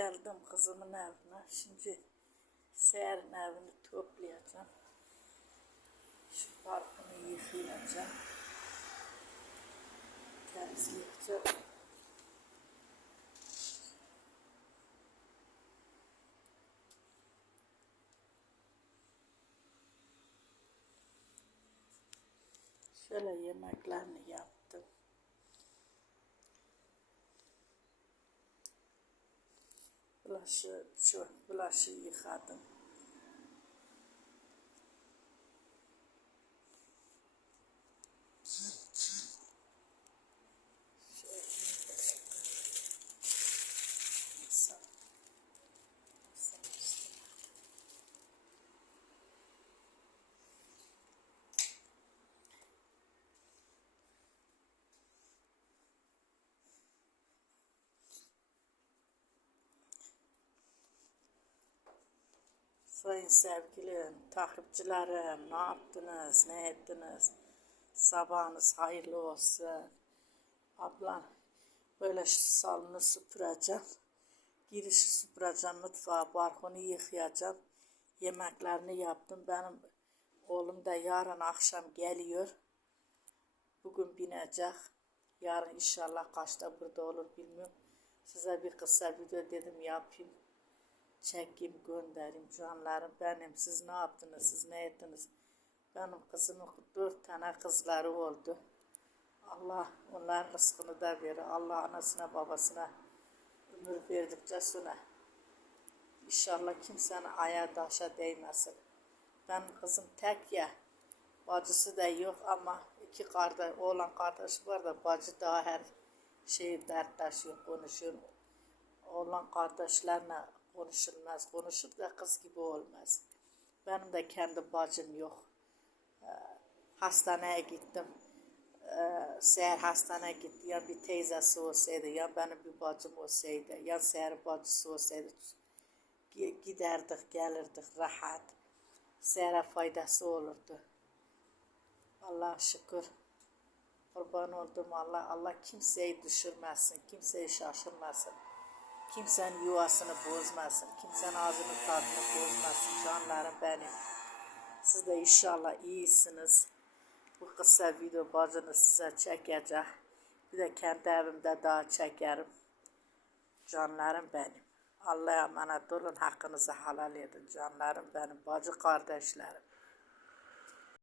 Geldim kızımın evine. Şimdi Seher'in evini toplayacağım. Şu parkını yıkayacağım. Temizleyeceğim. Şöyle yemeklerini yaptım. Bulaşı, şu bulaşı yıkadım. Şöyle Sayın sevgilim, takipçilerim, ne yaptınız, ne ettiniz? Sabahınız hayırlı olsun. Ablam, böyle şu salonu süpüreceğim. Girişi süpüreceğim, mutfağı, balkonu yıkayacağım. Yemeklerini yaptım. Benim oğlum da yarın akşam geliyor. Bugün binecek. Yarın inşallah kaçta burada olur bilmiyorum. Size bir kısa video dedim yapayım çekeyim göndereyim. Canlarım benim. Siz ne yaptınız? Siz ne ettiniz? Benim kızımın dört tane kızları oldu. Allah onların rızkını da verir. Allah anasına babasına ömür verdikçe sonra İnşallah kimsenin ayağı taşa değmesin. Ben kızım tek ya bacısı da yok ama iki kardeş oğlan kardeş var da bacı daha her şeyi dertleşiyor konuşuyor. Oğlan kardeşlerle konuşulmaz. Konuşup da kız gibi olmaz. Benim de kendi bacım yok. Ee, hastaneye gittim. Ee, seher hastaneye gitti. Ya bir teyzesi olsaydı ya benim bir bacım olsaydı ya seher bacısı olsaydı gi- giderdik gelirdik rahat. Seher'e faydası olurdu. Allah şükür. Kurban oldum Allah. Allah kimseyi düşürmesin. Kimseyi şaşırmasın. Kimsenin yuvasını bozmasın. Kimsenin ağzının tadını bozmasın. Canlarım benim. Siz de inşallah iyisiniz. Bu kısa video bacını size çekecek. Bir de kendi evimde daha çekerim. Canlarım benim. Allah'a emanet olun. Hakkınızı halal edin. Canlarım benim. Bacı kardeşlerim.